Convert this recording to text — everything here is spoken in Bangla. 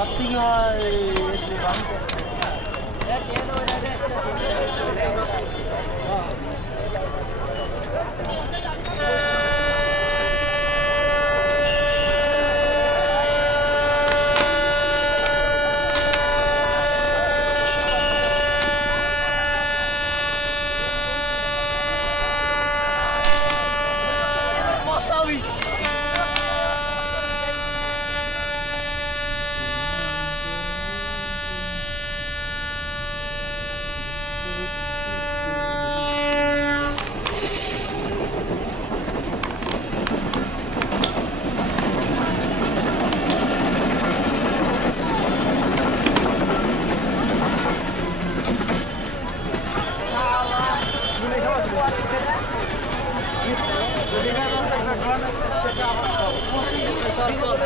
I think I... সেটা আমার